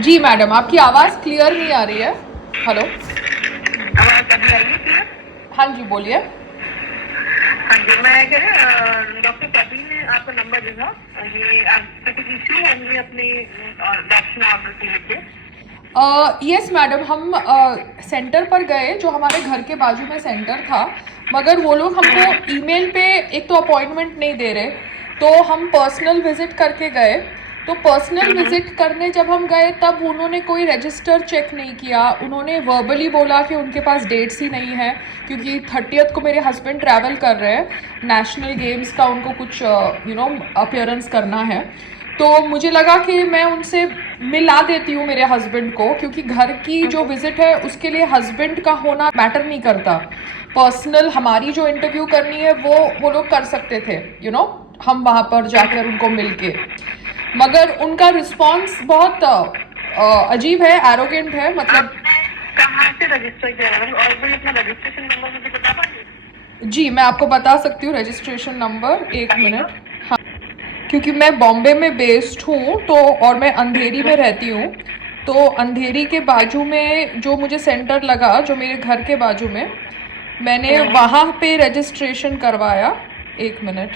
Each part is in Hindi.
जी मैडम, आपकी आवाज़ क्लियर नहीं आ रही है। हेलो। आवाज अभी आई है क्लियर? हाँ जी, बोलिए। हाँ जी, मैं डॉक्टर कबीर ने आपका नंबर दिया। ये आपका कुछ इश्यू है मुझे अपनी वैक्सीन ऑर्डर के लेके। यस मैडम, हम सेंटर पर गए, जो हमारे घर के बाजू में सेंटर था, मगर वो लोग हमको ईमेल पे एक तो अपॉइंटमेंट नहीं दे रहे, तो हम पर्सनल विजिट करके गए। तो पर्सनल विजिट करने जब हम गए तब उन्होंने कोई रजिस्टर चेक नहीं किया। उन्होंने वर्बली बोला कि उनके पास डेट्स ही नहीं है, क्योंकि 30th को मेरे हस्बैंड ट्रैवल कर रहे हैं, नेशनल गेम्स का उनको कुछ अपीयरेंस करना है। तो मुझे लगा कि मैं उनसे मिला देती हूँ मेरे हस्बैंड को, क्योंकि घर की जो विजिट है उसके लिए हस्बैंड का होना मैटर नहीं करता। पर्सनल हमारी जो इंटरव्यू करनी है वो लोग कर सकते थे, हम वहाँ पर जाकर उनको मिलके। मगर उनका रिस्पॉन्स बहुत अजीब है, एरोगेंट है, मतलब। कहाँ से रजिस्टर किया है और कोई अपना रजिस्ट्रेशन नंबर मुझे बता पाएंगे? जी, मैं आपको बता सकती हूँ रजिस्ट्रेशन नंबर, एक मिनट। हाँ, क्योंकि मैं बॉम्बे में बेस्ड हूँ, तो और मैं अंधेरी में रहती हूँ, तो अंधेरी के बाजू में जो मुझे सेंटर लगा, जो मेरे घर के बाजू में, मैंने वहाँ पे रजिस्ट्रेशन करवाया। एक मिनट।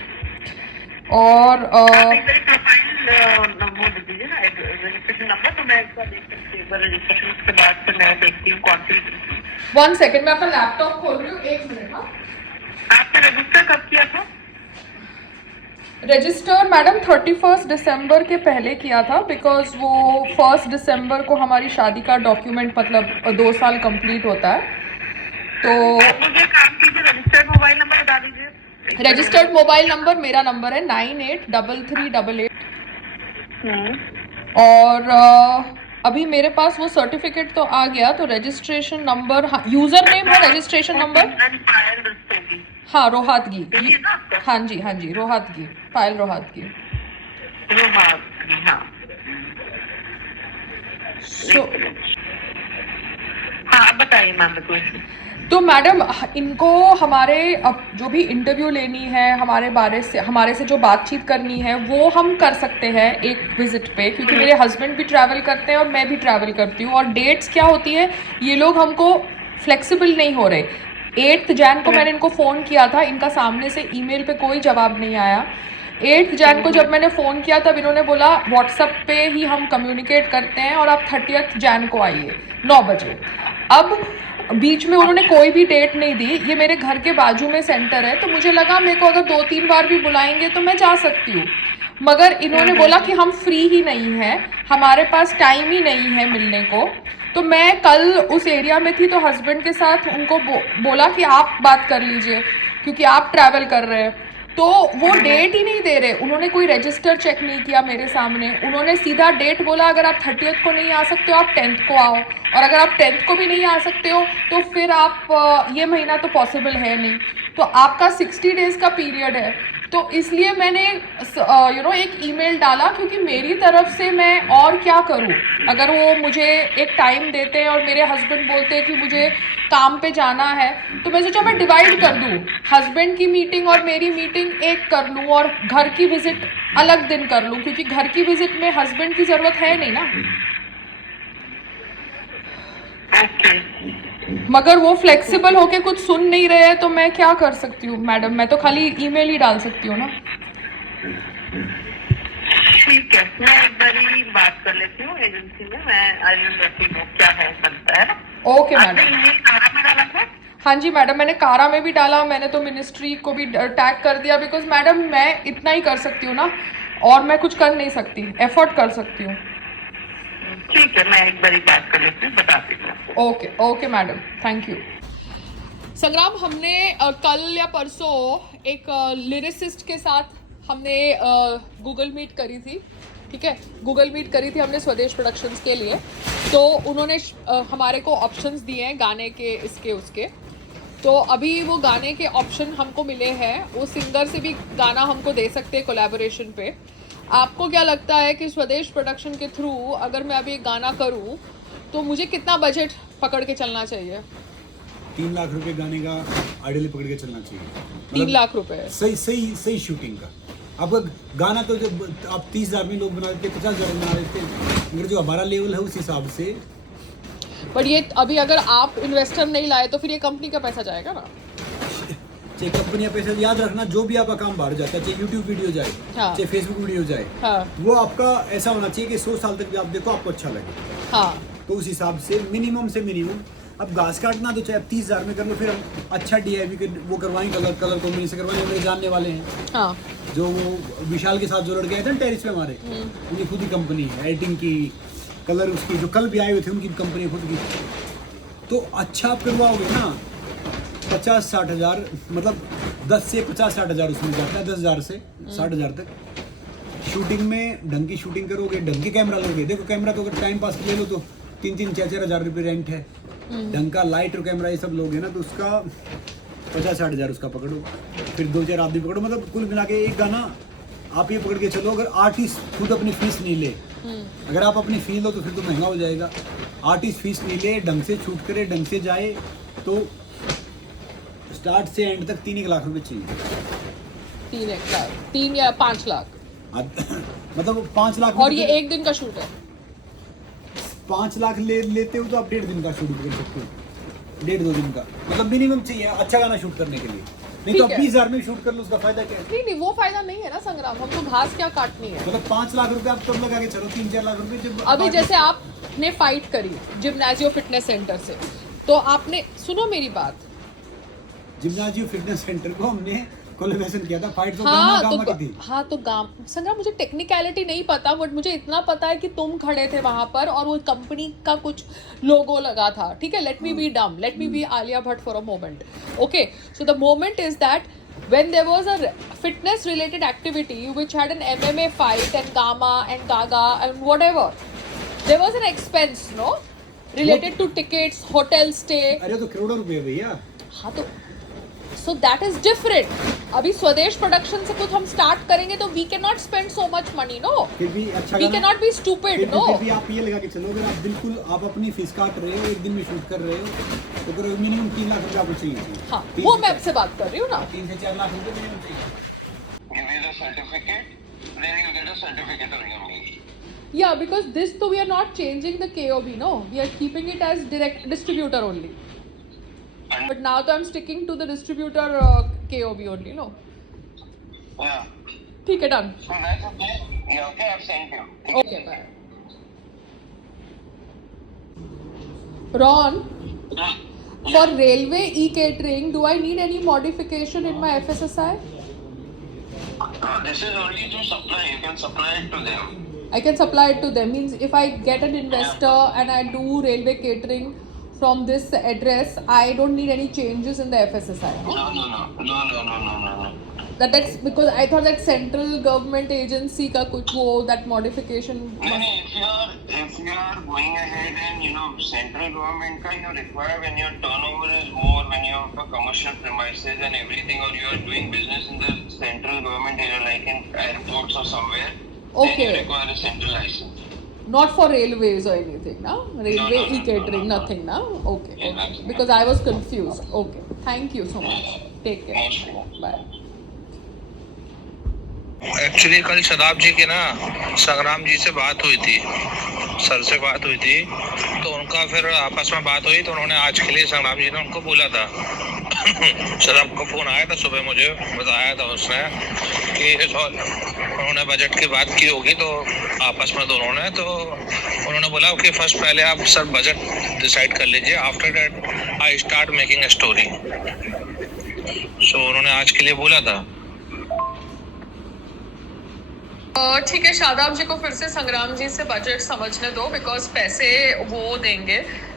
और आप एक बार प्रोफाइल वो दे दीजिए ना, रजिस्ट्रेशन नंबर, तो मैं इसका देख सकती हूँ। रजिस्ट्रेशन के बाद फिर मैं देखती हूँ कौन सी। 1 सेकेंड, मैं अपना लैपटॉप खोल रही हूँ, एक मिनट। हाँ, आपने रजिस्टर कब किया था? रजिस्टर मैडम 31 दिसंबर के पहले किया था, बिकॉज वो 1 दिसंबर को हमारी शादी का डॉक्यूमेंट, मतलब 2 साल कंप्लीट होता है। तो मुझे काम कीजिए, रजिस्टर्ड मोबाइल नंबर बता दीजिए। रजिस्टर्ड मोबाइल नंबर, मेरा नंबर है 983388। और अभी मेरे पास वो सर्टिफिकेट तो आ गया, तो रजिस्ट्रेशन नंबर, हाँ, यूजर नेम है रजिस्ट्रेशन नंबर। हाँ, रोहातगी। हाँ जी, हाँ जी, रोहातगी, पायल रोहातगी। सो हाँ, बताइए मैम। तो मैडम, इनको हमारे अब जो भी इंटरव्यू लेनी है, हमारे से जो बातचीत करनी है, वो हम कर सकते हैं एक विजिट पे, क्योंकि मेरे हस्बैंड भी ट्रैवल करते हैं और मैं भी ट्रैवल करती हूँ। और डेट्स क्या होती है, ये लोग हमको फ्लेक्सिबल नहीं हो रहे। 8 जैन को मैंने इनको फ़ोन किया था, इनका सामने से ईमेल पे कोई जवाब नहीं आया। 8 जैन को जब मैंने फ़ोन किया तब इन्होंने बोला व्हाट्सएप पे ही हम कम्युनिकेट करते हैं, और आप 30th जैन को आइए 9 बजे। अब बीच में उन्होंने कोई भी डेट नहीं दी। ये मेरे घर के बाजू में सेंटर है, तो मुझे लगा मेरे को अगर 2-3 बार भी बुलाएंगे तो मैं जा सकती हूँ। मगर इन्होंने बोला कि हम फ्री ही नहीं हैं, हमारे पास टाइम ही नहीं है मिलने को। तो मैं कल उस एरिया में थी, तो हस्बैंड के साथ उनको बोला कि आप बात कर लीजिए, क्योंकि आप ट्रैवल कर रहे हैं। तो वो डेट ही नहीं दे रहे, उन्होंने कोई रजिस्टर चेक नहीं किया मेरे सामने। उन्होंने सीधा डेट बोला, अगर आप 30th को नहीं आ सकते हो, आप 10th को आओ, और अगर आप 10th को भी नहीं आ सकते हो तो फिर आप ये महीना तो पॉसिबल है नहीं, तो आपका 60 डेज़ का पीरियड है। तो इसलिए मैंने एक ईमेल डाला, क्योंकि मेरी तरफ से मैं और क्या करूं। अगर वो मुझे एक टाइम देते हैं और मेरे हस्बैंड बोलते हैं कि मुझे काम पे जाना है, तो मैं सोचा मैं डिवाइड कर दूं, हस्बैंड की मीटिंग और मेरी मीटिंग एक कर लूं, और घर की विजिट अलग दिन कर लूं, क्योंकि घर की विजिट में हस्बैंड की ज़रूरत है नहीं ना। मगर वो फ्लेक्सिबल होके कुछ सुन नहीं रहे हैं, तो मैं क्या कर सकती हूँ मैडम, मैं तो खाली ईमेल ही डाल सकती हूँ ना। ठीक है, मैं एक बारी बात कर लेती हूँ एजेंसी में। मैं क्या है बनता है ना। ओके आपने मैडम। ईमेल कारा में डाला था? हाँ जी मैडम, मैंने कारा में भी डाला, मैंने तो मिनिस्ट्री को भी टैग कर दिया, बिकॉज मैडम मैं इतना ही कर सकती हूँ ना, और मैं कुछ कर नहीं सकती, एफर्ट कर सकती हूँ। ठीक है, मैं एक बारी बात कर लेती हूँ, बताती हूँ। Okay okay madam, thank you. संग्राम, हमने कल या परसों एक लिरिसिस्ट के साथ हमने गूगल मीट करी थी, ठीक है, गूगल मीट करी थी हमने स्वदेश प्रोडक्शंस के लिए। तो उन्होंने हमारे को ऑप्शंस दिए हैं गाने के, इसके उसके। तो अभी वो गाने के ऑप्शन हमको मिले हैं, वो सिंगर से भी गाना हमको दे सकते हैं कोलैबोरेशन पे। आपको क्या लगता है कि स्वदेश प्रोडक्शन के थ्रू अगर मैं अभी एक गाना करूं, तो मुझे कितना बजट पकड़ के चलना चाहिए? 3 लाख रुपए गाने का आइडियली पकड़ के चलना चाहिए। 3 लाख रुपए? सही शूटिंग का। आपका गाना तो जब आप 30,000 में लोग बना देते, 50,000 में बना देते, मगर जो हमारा लेवल है उस हिसाब से। बट ये अभी अगर आप इन्वेस्टर नहीं लाए तो फिर ये कंपनी का पैसा जाएगा ना। चाहे कंपनियां पैसा, याद रखना जो भी आपका काम बाहर जाता है, चाहे यूट्यूब वीडियो जाए, हाँ। चाहे फेसबुक वीडियो जाए, हाँ वो आपका ऐसा होना चाहिए कि 100 साल तक भी आप देखो आपको अच्छा लगे। हाँ तो उस हिसाब से मिनिमम से मिनिमम, अब घास काटना तो चाहे आप 30,000 में कर लो, फिर हम अच्छा DIY वो करवाएं, कलर कॉम्बिनेशन से करवाएं। मेरे जानने वाले हैं हाँ जो वो विशाल के साथ जो लड़के आए थे ना टेरिस पे हमारे, उनकी खुद ही कंपनी है एडिटिंग की, कलर उसकी, जो कल भी आए हुए थे उनकी कंपनी खुद की। तो अच्छा आप करवाओगे ना, 50-60 हज़ार, मतलब 10 से 50-60 हज़ार उसमें जाता है, 10,000 से 60,000 तक। शूटिंग में ढंग की शूटिंग करोगे, ढंग के कैमरा लोगे, देखो कैमरा तो अगर टाइम पास ले लो तो 3-4 हज़ार रुपये रेंट है। ढंग का लाइट और कैमरा ये सब लोगे ना तो उसका 50-60 हज़ार उसका पकड़ो, फिर 2-4 आदमी पकड़ो, मतलब कुल मिला के एक गाना आप ये पकड़ के चलो। अगर आर्टिस्ट खुद अपनी फीस नहीं ले, अगर आप अपनी फीस लो तो फिर तो महंगा हो जाएगा। आर्टिस्ट फीस नहीं ले, ढंग से शूट करे, ढंग से जाए, तो स्टार्ट से एंड तक 3-1 लाख रुपए चाहिए। 3 लाख, 3 या 5 लाख, मतलब 5 लाख। और ये एक दिन का शूट है। 5 लाख लेते हो तो आप 1.5 दिन का शूट कर सकते हो, 1.5-2 दिन का, मतलब मिनिमम चाहिए अच्छा गाना शूट करने के लिए। नहीं तो ठीक है। 20,000 में शूट कर लो, उसका फायदा क्या है? नहीं वो फायदा नहीं है ना संग्राम, हमको घास क्या काटनी है। मतलब 5 लाख रुपए आप तब लगा के चलो, 3-4 लाख रुपए जब अभी जैसे आपने फाइट करी जिम्नाजियो फिटनेस सेंटर से, तो आपने, सुनो मेरी बात, जिम्नाजियो फिटनेस सेंटर को हमने कोलैबोरेशन किया था, फाइट तो गामा की थी। तो गाम संग्राम, मुझे टेक्निकलिटी नहीं पता, बट मुझे इतना पता है कि तुम खड़े थे वहां पर और वो कंपनी का कुछ लोगो लगा था, ठीक है। Let me be dumb, let me be Alia Bhatt for a moment, okay. So the moment is that when there was a fitness related activity which had an MMA fight and Gama and Gaga and whatever, there was an expense, no, related to tickets, hotel stay. अरे तो करोड़ों रुपए भैया। हाँ तो so that is different. अभी स्वदेश प्रोडक्शन से कुछ हम स्टार्ट करेंगे तो we cannot spend so much money, no. फिर भी अच्छा We cannot be stupid, no. फिर भी आप ये लगा के चलो, अगर आप बिल्कुल आप अपनी फीस काट रहे हो, एक दिन में शूट कर रहे हो, तो करो मिनिमम 3 लाख रुपए आपको चाहिए। हाँ वो मैं आपसे बात कर रही हूँ ना। 3 से 4 लाख रुपए मिनिमम चाहिए। Give you the certificate, then you get a certificate of me. Yeah, because this though we are not changing the KOB, no. We are keeping it as direct distributor only. But now तो I'm sticking to the distributor KOB only, no. Yeah. ठीक है, done. So that's okay. Yeah, okay, I've sent you. Okay, bye. Ron, for railway e-catering, do I need any modification in my FSSI? This is only to supply. You can supply it to them. I can supply it to them. Means if I get an investor and I do railway catering from this address, I don't need any changes in the FSSI. No. That's because I thought that central government agency ka kuch wo that modification. No, if you are going ahead and central government ka you require when your turnover is more, when you have a commercial premises and everything, or you are doing business in the central government area like in airports or somewhere, Okay. then you require a central license. Not for railways or anything, no? Railway No. e-catering, nothing, no? Okay. Yeah, Because I was confused. Okay. Thank you so much. Take care. Most welcome. Bye. Actually कल शदाब जी की ना संग्राम जी से बात हुई थी, सर से बात हुई थी, तो उनका फिर आपस में बात हुई, तो उन्होंने आज के लिए संग्राम जी ने उनको बोला था। शदाब का फोन आया था सुबह, मुझे बताया था उसने कि उन्होंने बजट की बात की होगी तो आपस में दोनों ने, तो उन्होंने बोला कि फर्स्ट पहले आप सर बजट डिसाइड कर लीजिए, after that I start making a story. So उन्होंने आज के लिए बोला था। ठीक है, शादाब जी को फिर से संग्राम जी से बजट समझने दो, बिकॉज पैसे वो देंगे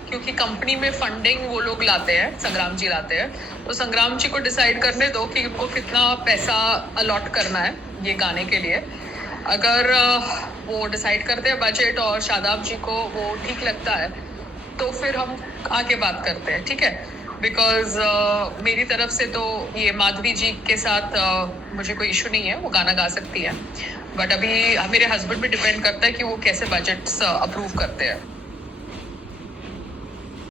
क्योंकि कंपनी में फंडिंग वो लोग लाते हैं, संग्राम जी लाते हैं। तो संग्राम जी को डिसाइड करने दो कि उनको कितना पैसा अलॉट करना है ये गाने के लिए। अगर वो डिसाइड करते हैं बजट और शादाब जी को वो ठीक लगता है तो फिर हम आगे बात करते हैं, ठीक है। बिकॉज मेरी तरफ से तो ये माधुरी जी के साथ मुझे कोई इशू नहीं है, वो गाना गा सकती है। बट अभी मेरे हस्बैंड पे डिपेंड करता है कि वो कैसे बजट्स अप्रूव करते हैं।